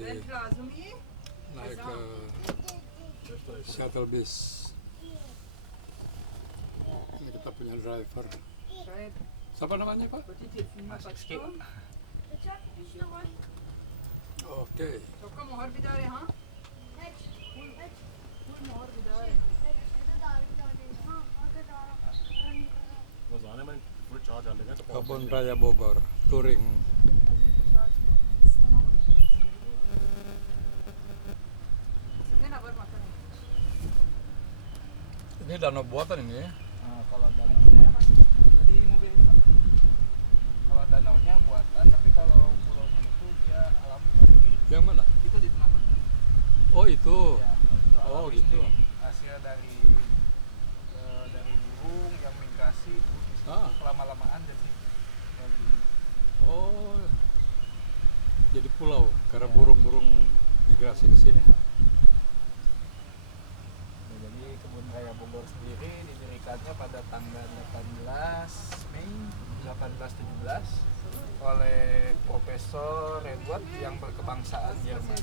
lagi Rent lazım iyi. naik ke shuttle bus. Ini kita punya driver. Şayet Siapa namanya Pak? petite filme kaçtı. Oke. Çok mohar bidare ha? Full mohar bidare. रोजाना मैं full charge डालेगा तो Kebun Raya Bogor, touring. Ne var bakalım. Ini danau buatan ini ya? Kalau danaunya tadi mobil ini Pak. Kalau danaunya buatan, tapi kalau pulaunya itu dia alam. Yang mana? Itu di tengah Pak. Oh itu. Ya, itu alam Oh, sendiri. gitu. Hasil dari burung yang migrasi Ah. lama-lamaan jadi Oh. Jadi pulau karena burung-burung migrasi ke sini. jadi Kebun Raya Bogor sendiri didirikannya pada tanggal 18 Mei 1817 oleh Profesor Edward yang berkebangsaan Jerman.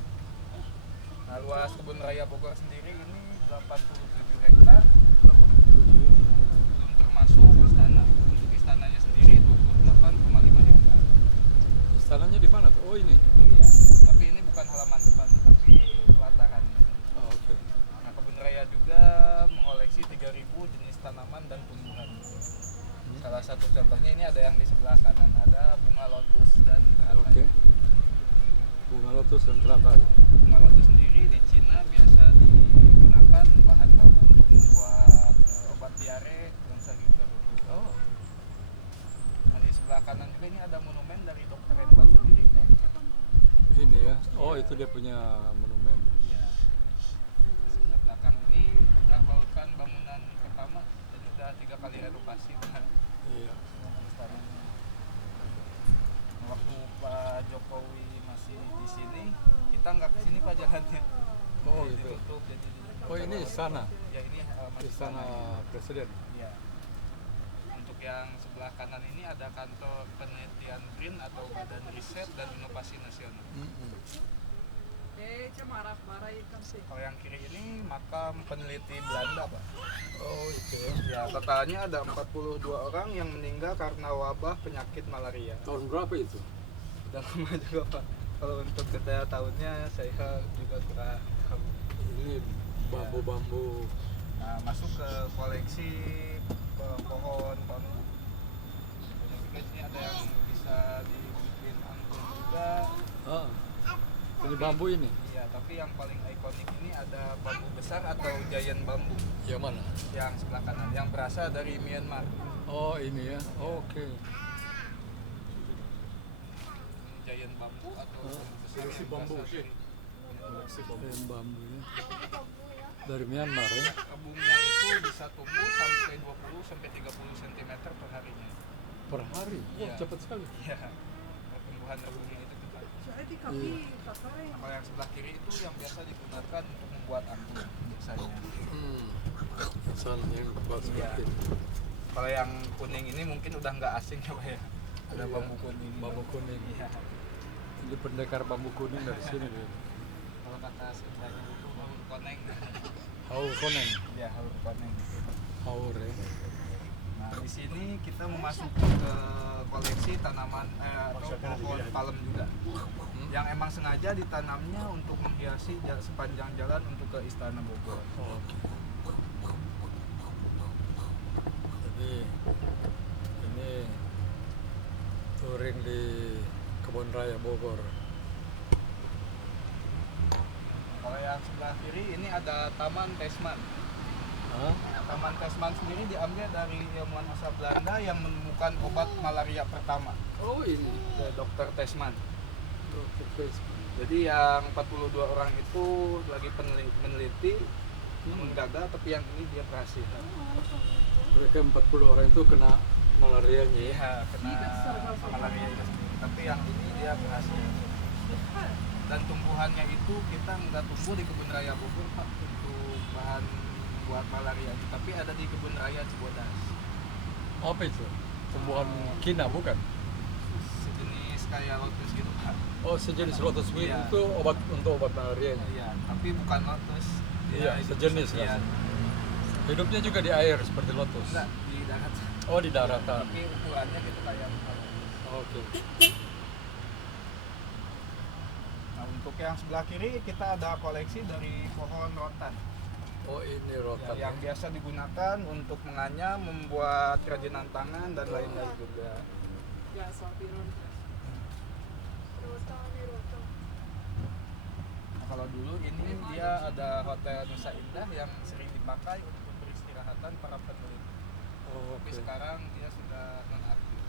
Nah, luas Kebun Raya Bogor sendiri ini 87 hektar, belum termasuk istana. Untuk istananya sendiri 28,5 hektar. Istananya di mana tuh? Oh ini. Iya, tapi ini bukan halaman depan, tapi pelatarannya. Oh, oke. Nah, Kebun Raya juga mengoleksi 3.000 jenis tanaman dan tumbuhan. Salah satu contohnya ini ada yang di sebelah kanan, ada bunga lotus dan teratai. Oke. Bunga lotus dan teratai. Bunga lotus sendiri di Cina biasa digunakan bahan baku untuk membuat obat diare dan sakit. Oh. Nah, di sebelah kanan juga ini ada monumen dari Dr. Edward sendiri. Ini ya. Oh itu dia punya monumen. Iya. Sebelah belakang ini pernah bautkan bangunan pertama, jadi udah 3 kali renovasi. Iya. Waktu Pak Jokowi masih di sini, kita nggak ke sini Pak jalannya. Oh, Jadi gitu. ditutup, jadi Oh ini istana. ya ini masih Istana Presiden. Iya. Untuk yang sebelah kanan ini ada kantor penelitian BRIN atau Badan Riset dan Inovasi Nasional. Marah marah ikan sih. Kalau yang kiri ini makam peneliti Belanda Pak. Oh itu ya. Ya, totalnya ada 42 orang yang meninggal karena wabah penyakit malaria. Tahun berapa itu? Udah lama juga Pak. Kalau untuk detail tahunnya saya juga kurang tahu. Ini bambu-bambu. Nah, masuk ke koleksi pohon bambu. Kemudian juga sini ada yang bisa dibikin angklung juga. Ah. Ini bambu ini. Iya, tapi yang paling ikonik ini ada bambu besar atau giant bambu Yang mana? yang sebelah kanan, yang berasal dari Myanmar. Oh ini ya. Oh, oke. Ini giant bambu atau bambu besar ini si yang bambu berasal sih. dari Yang bambu ya. Dari Myanmar ya. kebunnya itu bisa tumbuh sampai 20 sampai 30 cm per harinya. Per hari. Wah Iya. cepat sekali. Iya. Pertumbuhan rebungnya itu cepat. Şöyle kapi kakare. Kalau yang sebelah kiri itu yang biasa digunakan untuk membuat angklung biasanya. Sana yang buat seperti ini. Kalau yang kuning ini mungkin udah nggak asing ya Pak ya. Ada Iya. bambu kuning. Bambu kuning. Iya. Ini pendekar bambu kuning dari sini nih. Kalau kata sebenarnya itu haur koneng. Haur koneng. Ya haur koneng. Haur ya. Nah di sini kita memasuki ke koleksi tanaman atau pohon palem juga, yang emang sengaja ditanamnya untuk menghiasi sepanjang jalan untuk ke Istana Bogor. Oke. Jadi ini touring di Kebun Raya Bogor. Kalau yang sebelah kiri ini ada Taman Tesman. Hah? Taman Tesman sendiri diambil dari ilmuwan asal Belanda yang menemukan obat malaria pertama, Oh ini. ya, Dr. Tesman. Dokter Facebook. Jadi yang 42 orang itu lagi meneliti, namun gagal, tapi yang ini dia berhasil. Mereka 40 orang itu kena malarianya ya. Iya, kena malaria itu sendiri. Tapi yang ini dia berhasil. Dan tumbuhannya itu kita nggak tumbuh di Kebun Raya Bogor Pak untuk bahan buat malaria itu, tapi ada di Kebun Raya Cibodas. Apa itu? Tumbuhan kina bukan? Sejenis kayak lotus gitu Pak. Oh, sejenis lotus wing Iya. itu obat untuk obat malarianya. Iya, tapi bukan lotus. Iya, hidup sejenis sendirian. kan. Hidupnya juga di air seperti lotus. Enggak, di darat. Oh, di daratan. Tapi ukurannya gitu kayak Oke. Nah, untuk yang sebelah kiri kita ada koleksi dari pohon rotan. Oh, ini Ya, rotan. yang biasa digunakan untuk menganyam, membuat kerajinan tangan dan lain-lain juga. Ya, sapiron. Nah, kalau dulu ini dia ada Hotel Nusa Indah yang sering dipakai untuk peristirahatan para peneliti. Oh, Tapi oke. sekarang dia sudah nonaktif,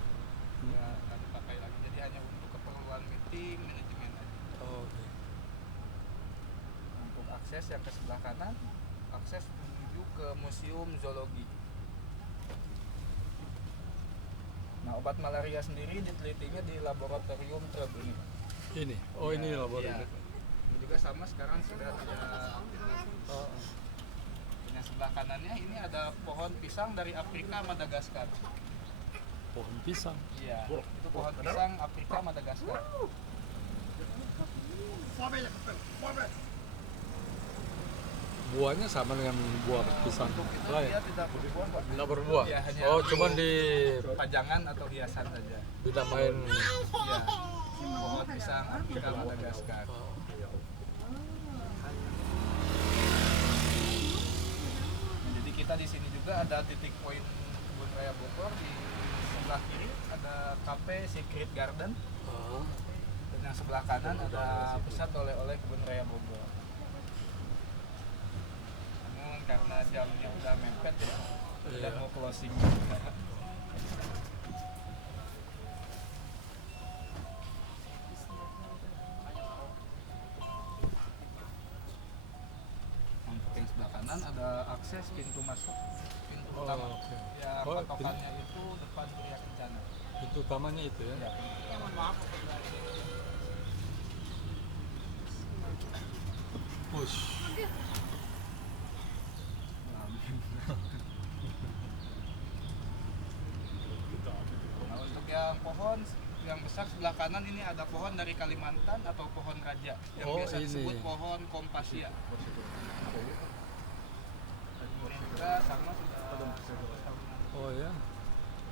nggak dipakai lagi. Jadi hanya untuk keperluan meeting, manajemen aja. Oh, oke. Untuk akses yang ke sebelah kanan, akses menuju ke Museum Zoologi. Nah, obat malaria sendiri ditelitinya di laboratorium Treb ini. Ini. Oh, ini Iya, laboratorium. iya. Ini juga sama sekarang sudah tidak. Oh, Yang sebelah kanannya ini ada pohon pisang dari Afrika Madagaskar. pohon pisang. Iya, itu pohon pisang Afrika Madagaskar. Buahnya sama dengan buah pisang Untuk itu lain. dia tidak berbuah, Pak. Tidak berbuah. Iya, hanya Oh, cuman di pajangan atau hiasan saja. dinamain. Iya, pohon pisang Afrika Madagaskar. Oh, Nah, jadi kita di sini juga ada titik poin Kebun Raya Bogor. Di sebelah kiri ada Cafe Secret Garden oh. dan yang sebelah kanan ada pusat oleh-oleh Kebun Raya Bogor. Namun karena jamnya udah mepet ya, udah Iya. mau closing. Untuk yang sebelah kanan ada akses pintu masuk, pintu Oh, utama. oke. Ya, Oh, patokannya itu depan Surya Kencana. Itu utamanya itu ya. Ya, Push. Nah, untuk yang pohon yang besar sebelah kanan ini ada pohon dari Kalimantan atau pohon raja yang Oh, biasa ini. disebut pohon kompasia. Ini juga sama sudah 100 tahunan. Oh ya.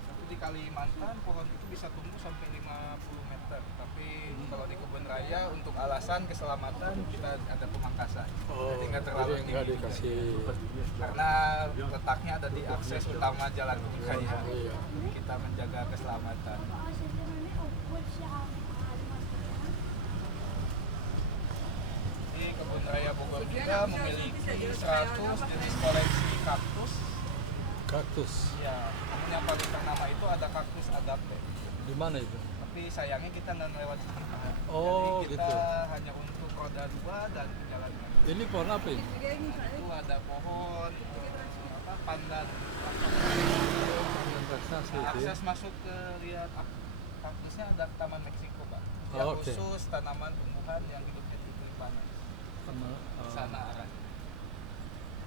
Tapi di Kalimantan pohon itu bisa tumbuh sampai 50 meter. Tapi kalau di kebun raya untuk alasan keselamatan kita ada pemangkasan. Oh, Jadi nggak terlalu jadi nggak tinggi. dikasih. Karena letaknya ada di akses utama jalan kebun raya. Iya. Kita menjaga keselamatan. Di Kebun Raya Bogor juga memiliki 100 jenis koleksi kaktus. Kaktus. Ya, namun yang paling ternama itu ada kaktus agape. Di mana itu? Tapi sayangnya kita nggak lewat sini. Oh, Jadi kita gitu. hanya untuk roda 2 dan jalan kaki. Ini pohon apa ini? Itu ada pohon pandan. Raksasa itu ya. Akses masuk ke lihat kaktusnya ada Taman Meksiko, Pak. Oh, Yang oke. khusus tanaman tumbuhan yang hidupnya di iklim panas. Sama, Ke sana arahnya.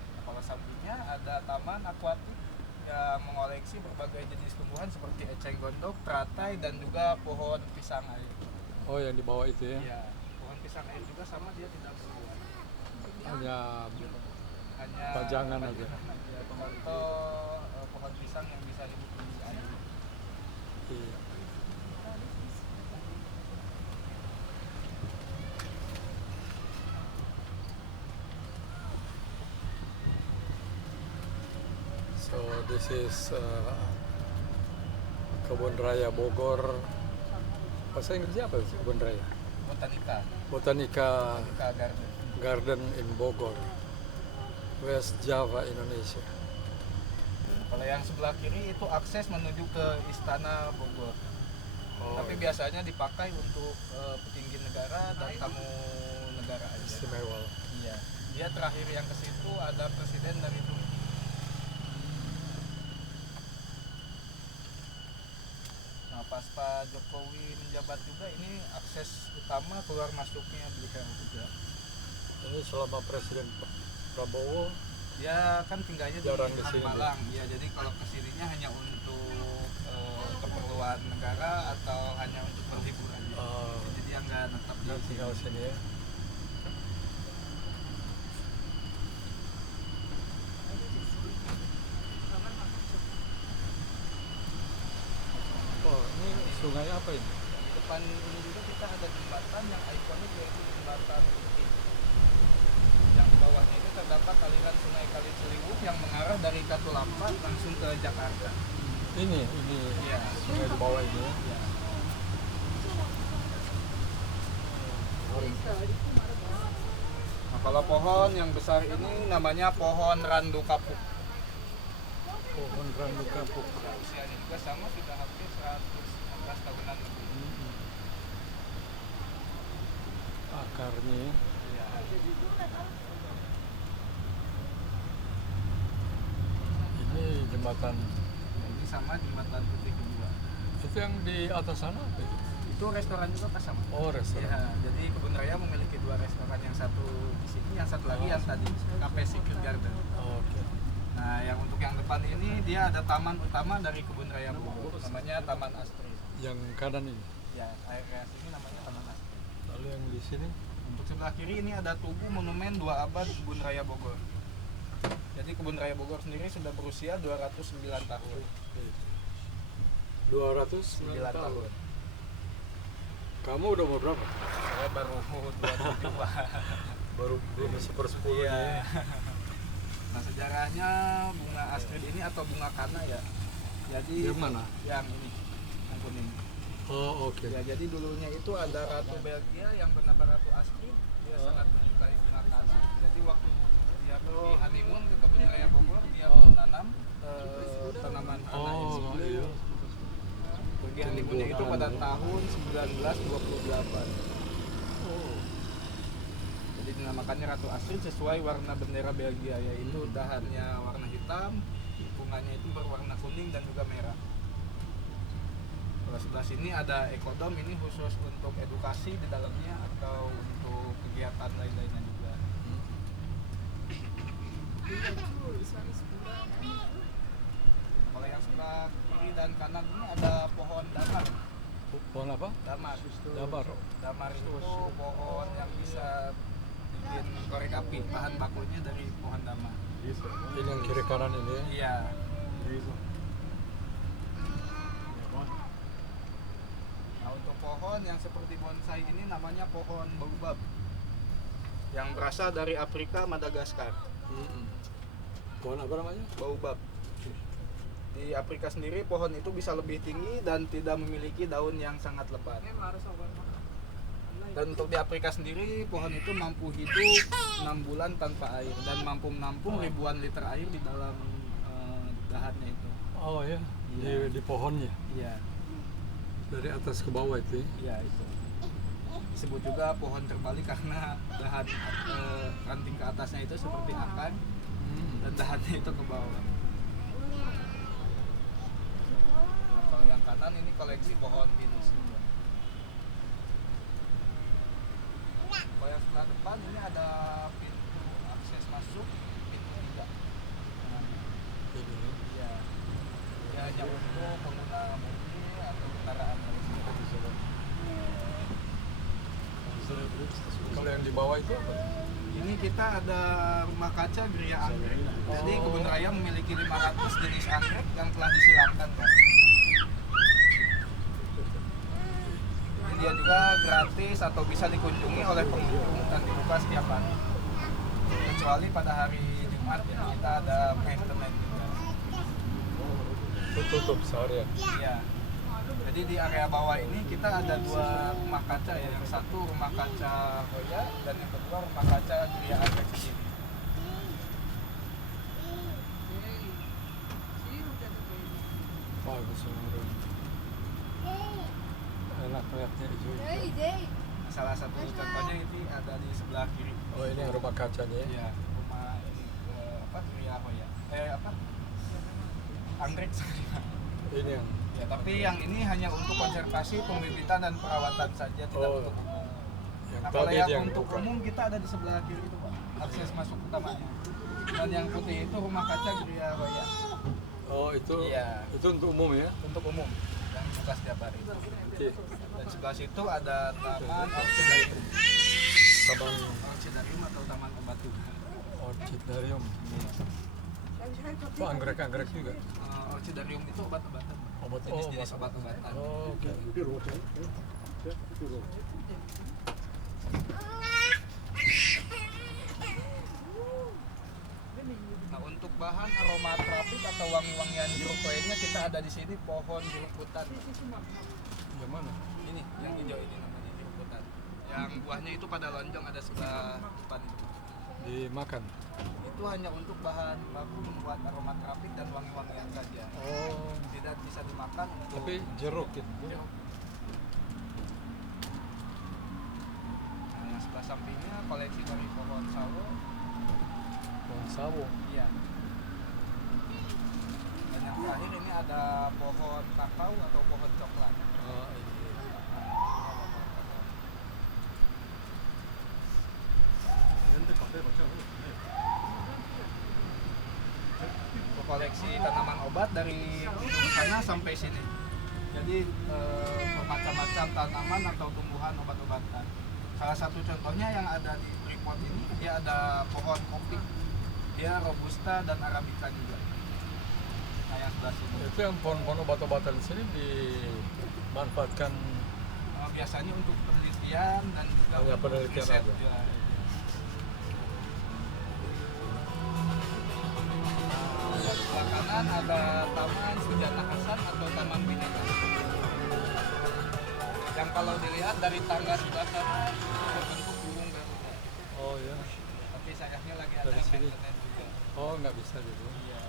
Nah, kalau sampingnya ada taman akuatik yang mengoleksi berbagai jenis tumbuhan seperti eceng gondok, teratai, dan juga pohon pisang air. oh, yang di bawah itu ya. Iya, pohon pisang air juga sama dia tidak berbuah. Hanya Hanya Pajangan aja. Contoh pohon pisang yang bisa hidup di air. iya. So this is Kebun Raya Bogor. Bahasa Inggrisnya apa sih Kebun Raya? Botanika, Botanica Botanika Garden. Garden in Bogor, West Java, Indonesia. Kalau yang sebelah kiri itu akses menuju ke Istana Bogor. Oh, Tapi biasanya dipakai untuk petinggi negara dan tamu negara aja. istimewa. Iya. Dia terakhir yang ke situ ada presiden dari Turki. Nah, pas Pak Jokowi menjabat juga ini akses utama keluar masuknya Blitar juga. Ini selama Presiden Prabowo. Dia kan tinggalnya di Jarang di sini, Malang. Iya, jadi kalau kesininya hanya untuk keperluan negara atau hanya untuk berliburan. Oh, Jadi dia nggak tetap di sini. tinggal sini ya. Oh, ini sungai apa ini? Di depan ini juga kita ada jembatan yang ikonik yaitu jembatan Putih. Yang di bawahnya ini terdapat aliran sungai Kali Ciliwung yang mengarah dari Katulampa langsung ke Jakarta. Ini Iya. sungai di bawah ini ya. Iya. Nah, kalau pohon yang besar ini namanya pohon randu kapuk. Pohon randu kapuk. Ya, usianya juga sama, sudah hampir 115 tahunan lebih. Akarnya ya. Ya. Ini jembatan. Ini sama jembatan Putih kedua. Itu yang di atas sana apa itu? Itu restoran juga pas sama. Oh, restoran. Ya, jadi Kebun Raya memiliki 2 restoran, yang satu di sini, yang satu lagi yang tadi Cafe Secret Garden. Oh, oke. Nah, yang untuk yang depan ini dia ada taman utama dari Kebun Raya Bogor, namanya Taman Astri. Yang kanan ini. Ya, area sini namanya Taman Astri. Lalu yang di sini? Untuk sebelah kiri ini ada tugu monumen 2 abad Kebun Raya Bogor. Jadi Kebun Raya Bogor sendiri sudah berusia 209 tahun. 209 tahun. Kamu udah umur berapa? Saya baru 27 Pak. Baru belum sepersepuluh Iya. Nah, sejarahnya bunga astrid ini atau bunga kana ya. Jadi Yang mana? Yang ini, yang kuning. Oh, oke. Ya, jadi dulunya itu ada Ratu Belgia yang bernama Ratu Astrid. Dia sangat menyukai bunga kana. Jadi waktu dia pergi honeymoon ke Kebun Raya Bogor, dia menanam tanaman kana ini. Oh, iya. Pergi honeymoonnya itu pada tahun 1928. Oh. Jadi dinamakannya Ratu Astrid sesuai warna bendera Belgia, yaitu dahannya warna hitam, bunganya itu berwarna kuning dan juga merah. Kalau sebelah sini ada ekodom, ini khusus untuk edukasi di dalamnya atau untuk kegiatan lain-lainnya juga. Kalau yang sebelah kiri dan kanan ini ada pohon damar. Pohon apa? Damar. Dabar. Damar itu pohon yang bisa bikin korek api. Bahan bakunya dari pohon damar. Ini yang kiri kanan ini ya. Iya. Nah, untuk pohon yang seperti bonsai ini namanya pohon baobab. Yang berasal dari Afrika, Madagaskar. Pohon apa namanya? Baobab. Di Afrika sendiri pohon itu bisa lebih tinggi dan tidak memiliki daun yang sangat lebat. Dan untuk di Afrika sendiri pohon itu mampu hidup 6 bulan tanpa air dan mampu menampung ribuan liter air di dalam dahannya itu. Oh ya, Iya. di pohonnya. Iya, Dari atas ke bawah itu. iya itu. Disebut juga pohon terbalik karena dahan ranting ke atasnya itu seperti akar dan dahannya itu ke bawah. Nah, kalau yang kanan ini koleksi pohon pinus. Kalau yang sebelah depan ini ada pintu akses masuk, pintu 3. Nah, Ini. iya. Dia hanya untuk pengguna mobil atau kendaraan dari sini. Kalau yang di bawah itu apa? Ini kita ada rumah kaca geria anggrek. Jadi Kebun Raya memiliki 500 jenis anggrek yang telah disilangkan, Pak. Ini dia juga gratis atau bisa dikunjungi oleh pengunjung dan dibuka setiap hari. Kecuali pada hari Jumat ya, kita ada maintenance juga. Tutup seharian. Iya. Jadi di area bawah ini kita ada 2 rumah kaca ya. Yang satu rumah kaca Hoya dan yang kedua rumah kaca geria anggrek sendiri. Bagus semua. Enak lihatnya hijau. Salah satu contohnya ini ada di sebelah kiri. Oh, ini yang rumah kacanya ya. Iya, rumah ini apa geria Hoya. Apa? Anggrek sorry. Ini yang Ya, tapi yang ini hanya untuk konservasi, pembibitan dan perawatan saja, tidak Oh. untuk umum. yang Nah, kalau tadi yang yang untuk bukan. umum kita ada di sebelah kiri itu, Pak. Akses masuk utamanya. Dan yang putih itu rumah kaca geria Hoya. Oh, itu Iya. itu untuk umum ya. Untuk umum. Yang buka setiap hari. Oke. Dan sebelah situ ada taman orchidarium. Taman Orchidarium atau taman obat juga. orchidarium. Oh, anggrek-anggrek juga. Orchidarium itu obat-obatan. Obat Jenis-jenis obat-obatan. Oh, oke. Nah, untuk bahan aromaterapik atau wangi-wangian jeruk lainnya kita ada di sini pohon jeruk hutan. Yang mana? Ini yang hijau ini namanya jeruk hutan. Yang buahnya itu pada lonjong ada sebelah depan itu. Dimakan. Itu hanya untuk bahan baku membuat aromaterapik dan wangi-wangian saja. Oh, Tidak bisa dimakan untuk tapi jeruk gitu. jeruk. Nah, yang sebelah sampingnya koleksi dari pohon sawo. Pohon sawo. Iya. Dan yang terakhir ini ada pohon kakao atau pohon coklat. Ah, iya. 근데 카페 맞지 않아요? Koleksi tanaman obat dari sana sampai sini. Jadi bermacam-macam tanaman atau tumbuhan obat-obatan. Salah satu contohnya yang ada di Freeport ini, dia ada pohon kopi. Dia robusta dan arabica juga. Nah, yang sebelah sini. Itu yang pohon-pohon obat-obatan di sini dimanfaatkan. Biasanya untuk penelitian dan juga Hanya untuk penelitian riset. aja. Ya. Sebelah kanan ada Taman Sujana Hasan atau Taman Binatang. Yang kalau dilihat dari tangga sebelah sana berbentuk burung garuda. Oh ya. Tapi sayangnya lagi ada Dari sini. maintenance juga. Oh, nggak bisa gitu. Iya.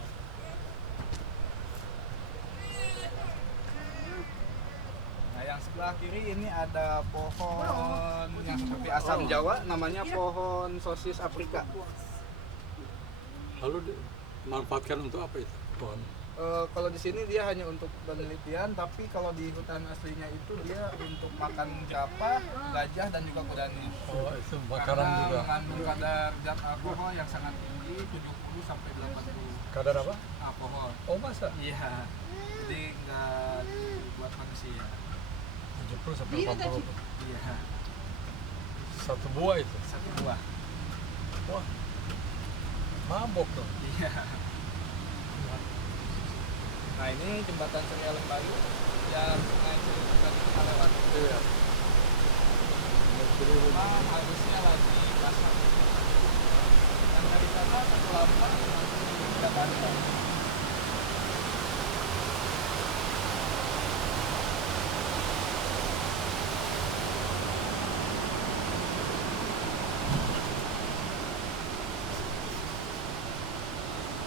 Nah, yang sebelah kiri ini ada pohon yang seperti asam Jawa, namanya pohon sosis Afrika. Lalu dimanfaatkan untuk apa itu pohon? Kalau di sini dia hanya untuk penelitian, tapi kalau di hutan aslinya itu dia untuk makan jerapah, gajah dan juga kudanya. Oh, itu makanan Karena juga. mengandung kadar zat alkohol yang sangat tinggi, 70 sampai 80 Kadar apa? alkohol. Oh, masa? Iya. Jadi nggak buat manusia. 70 sampai 80. Iya. Satu buah itu. Satu buah. Wah. Mabok dong. Iya. Nah, ini jembatan Surya Lembayu yang Sungai Ciliwung tadi kita lewat. Iya. Memang harusnya lagi pasang. Dan dari sana satu lama langsung ke Banten.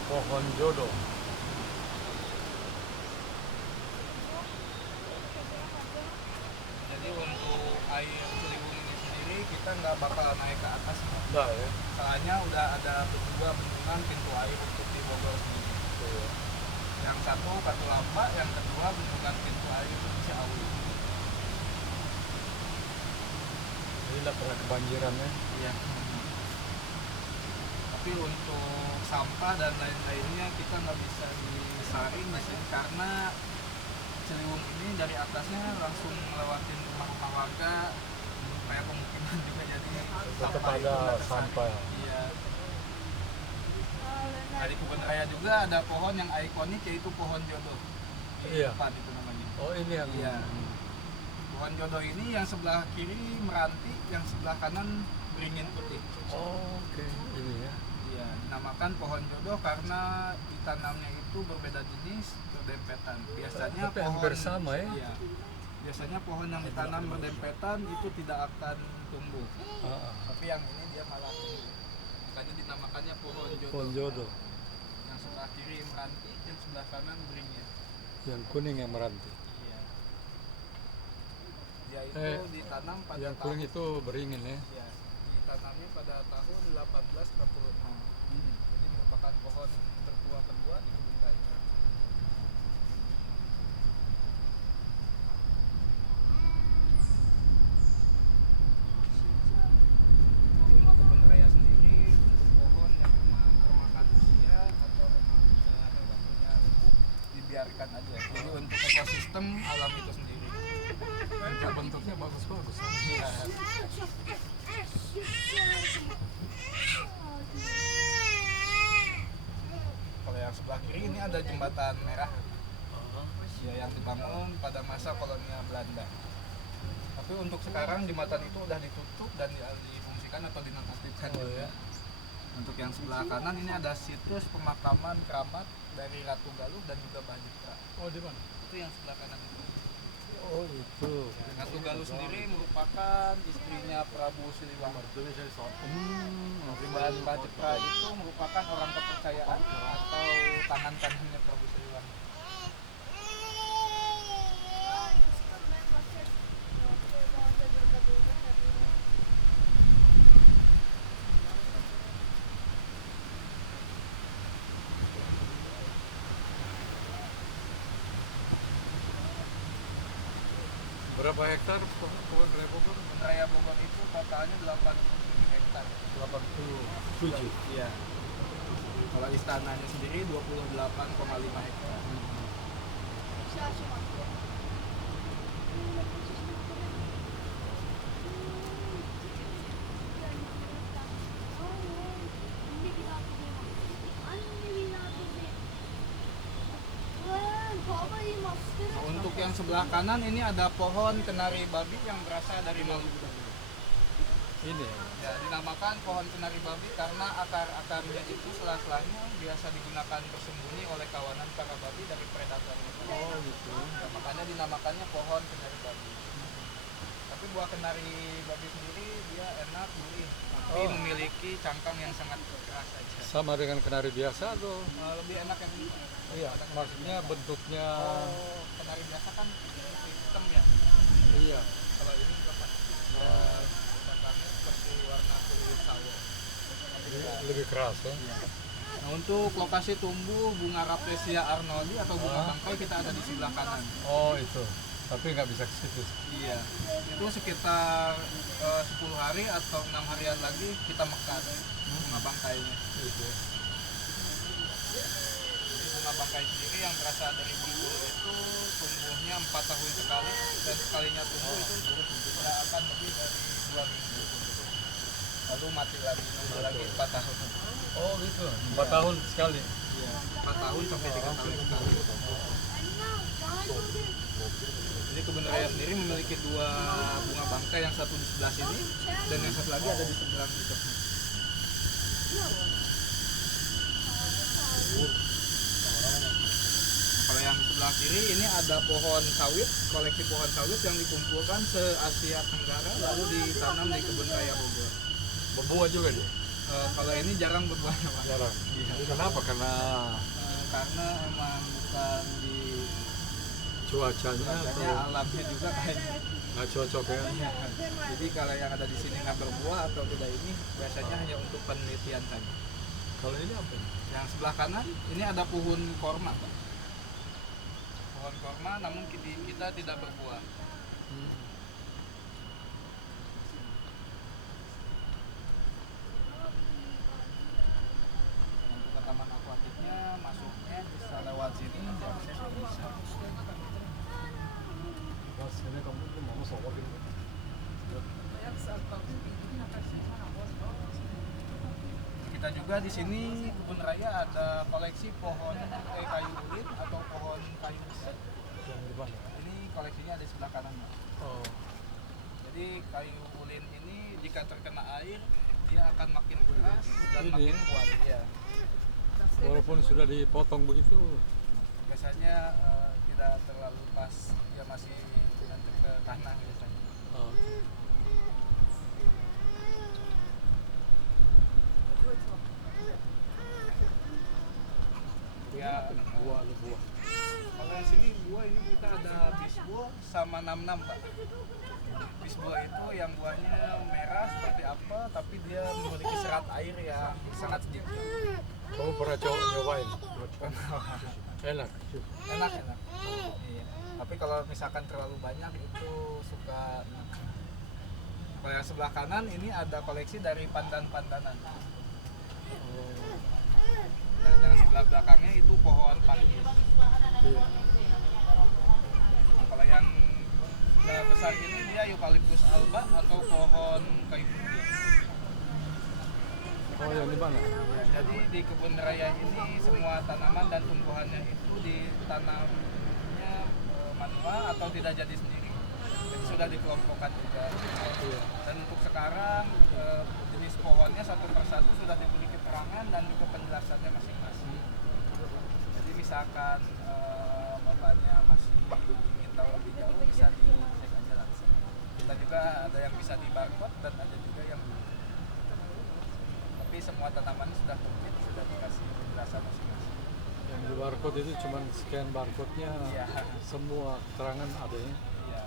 Pohon jodoh. Jadi untuk air Ciliwung ini sendiri kita nggak bakal naik ke atas. Nah ya. Soalnya udah ada dua bendungan pintu air untuk di Bogor sendiri. Iya. Yang satu Katulampa, yang kedua bendungan pintu air Ciawi. Jadi nggak pernah kebanjiran ya. Iya. Tapi untuk sampah dan lain-lainnya kita nggak bisa disaring di sini karena Ciliwung ini dari atasnya langsung melewatin rumah-rumah warga, kayak pemukiman juga, jadi Tetap sampah itu ada nggak tersaring. sampah. Iya. Nah, di Kebun Raya juga ada pohon yang ikonik yaitu pohon jodoh. Di Iya. depan itu namanya. Oh, ini yang. Iya. Pohon jodoh ini yang sebelah kiri meranti, yang sebelah kanan beringin putih. Oh, oke. Ini ya. Iya, dinamakan pohon jodoh karena ditanamnya itu berbeda jenis, berdempetan. Biasanya Tapi hampir sama ya. Iya. Biasanya pohon yang ditanam berdempetan itu tidak akan tumbuh. Ah, Tapi yang ini dia malah tumbuh. Makanya dinamakannya pohon jodoh. pohon jodoh. Yang sebelah kiri meranti, yang sebelah kanan beringin. Yang kuning yang meranti. Iya. Dia itu ditanam pada Yang kuning itu beringin ya. Ya, ditanamnya pada tahun 1866. Jadi merupakan pohon tertua kedua di Kebun Raya. Jadi untuk Kebun Raya sendiri untuk pohon yang memang termakan usia atau memang sudah waktunya lumpuh dibiarkan aja. Jadi untuk ekosistem alam itu sendiri. bentuknya bagus-bagus. Iya. Kalau yang sebelah kiri ini ada jembatan merah ya, yang dibangun pada masa kolonial Belanda. Tapi untuk sekarang jembatan itu udah ditutup dan difungsikan atau dinonaktifkan. Oh, ya. Untuk yang sebelah kanan ini ada situs pemakaman keramat dari Ratu Galuh dan juga Bajitra. Oh, di mana? Itu yang sebelah kanan itu. Oh, itu. Ratu Galuh sendiri merupakan istrinya Prabu Siliwangi. Dan Bajitra itu merupakan orang kepercayaan atau tangan kanannya Prabu Siliwangi. Berapa hektar pohon raya Bogor? Kebun Raya Bogor itu totalnya 87 hektar. 87. Iya. Kalau istananya sendiri 28,5 hektar. Nah, untuk yang sebelah kanan ini ada pohon kenari babi yang berasal dari Maluku. Ini. Ya, dinamakan pohon kenari babi karena akar-akarnya itu sela-selanya biasa digunakan bersembunyi oleh kawanan para babi dari predator. Oh, gitu. Ya, makanya dinamakannya pohon kenari babi. Tapi buah kenari babi sendiri dia enak, gurih, tapi Oh. memiliki cangkang yang sangat keras aja. Sama dengan kenari biasa atau? Lebih enak yang ini. Iya, maksudnya bentuknya. Oh, kenari biasa kan hitam ya. Iya. Kalau ini apa? Cangkangnya seperti warna kulit sawo. Lebih keras ya. Nah, untuk lokasi tumbuh bunga Rafflesia arnoldi atau bunga Ah. bangkai kita ada di sebelah kanan. Oh, itu. Tapi nggak bisa ke situ. Iya. Itu sekitar 10 hari atau 6 harian lagi kita mekar bunga bangkainya. Itu. Jadi bunga bangkai sendiri yang berasal dari Bengkulu itu tumbuhnya 4 tahun sekali dan sekalinya tumbuh itu tidak akan lebih dari 2 minggu. Lalu mati lagi, nunggu lagi 4 tahun. Oh, gitu. 4 tahun sekali. Iya, 4 tahun sampai 3 tahun sekali. Jadi kebun raya sendiri memiliki 2 bunga bangkai, yang satu di sebelah sini dan yang satu lagi ada di seberang itu. Kalau yang di sebelah kiri ini ada pohon sawit, koleksi pohon sawit yang dikumpulkan se-Asia Tenggara lalu ditanam di kebun raya Bogor. Berbuah juga dia. Kalau ini jarang berbuah, Pak. Jarang. Iya. Kenapa? Karena Karena emang bukan di cuacanya cuacanya, atau alamnya juga kayaknya. nggak cocok ya? Jadi kalau yang ada di sini nggak berbuah atau tidak ini biasanya hanya untuk penelitian saja. Kalau ini apa? Yang sebelah kanan ini ada pohon korma, Pak. Pohon korma namun kita tidak berbuah. Untuk ke taman akuatiknya masuknya bisa lewat sini, diakses bisa. Kita juga di sini kebun raya ada koleksi pohon kayu ulin atau pohon kayu besar. Yang di mana? Ini koleksinya ada di sebelah kanan, Pak. Oh, Jadi kayu ulin ini jika terkena air dia akan makin keras dan Ini. makin kuat. Ya. walaupun sudah dipotong begitu. Biasanya tidak terlalu pas, dia masih ngantuk ke tanah biasanya. Oh. Ya, Buah, ada buah. kalau yang sini buah ini kita ada bisbuah sama nam-nam, Pak. Bisbuah itu yang buahnya merah seperti apel tapi dia memiliki serat air yang sangat sedikit. Kamu pernah nyobain? Enak. Enak. Iya. Tapi kalau misalkan terlalu banyak itu suka. Kalau yang sebelah kanan ini ada koleksi dari pandan-pandanan. Dan yang sebelah belakangnya itu pohon pakis. Iya. Nah, kalau yang besar ini di kebun raya ini semua tanaman dan tumbuhannya itu ditanamnya manual atau tidak jadi sendiri. Jadi sudah dikelompokkan juga. Iya. Dan untuk sekarang jenis pohonnya satu persatu sudah diberi keterangan dan juga penjelasannya masing-masing. Jadi misalkan bapaknya masih ingin tahu lebih jauh bisa dicek aja langsung. Kita juga ada yang bisa di barcode dan ada juga yang tapi semua tanaman sudah komplit, sudah dikasih penjelasan masing-masing. Yang di barcode itu cuma scan barcode-nya, Iya. semua keterangan adanya. Iya.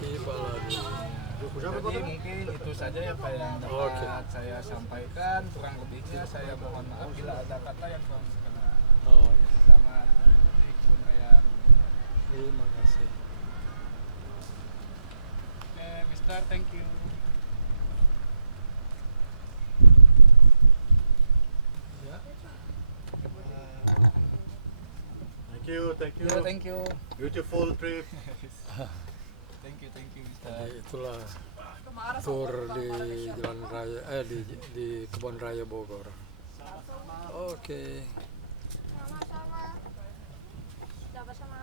Tiba lagi. Jadi mungkin itu saja ya Pak yang dapat Oke. saya sampaikan. Kurang lebihnya saya mohon maaf bila ada kata yang kurang berkenan. Oh, Selamat menikmati kebun raya. terima kasih. Oke, Mister, thank you. Ya. Thank you. Ya, thank you. Beautiful trip. Thank you, Mister. Jadi itulah Kemarin tour di Jalan Raya di Kebun Raya Bogor. Oke. Sama-sama. Sama-sama.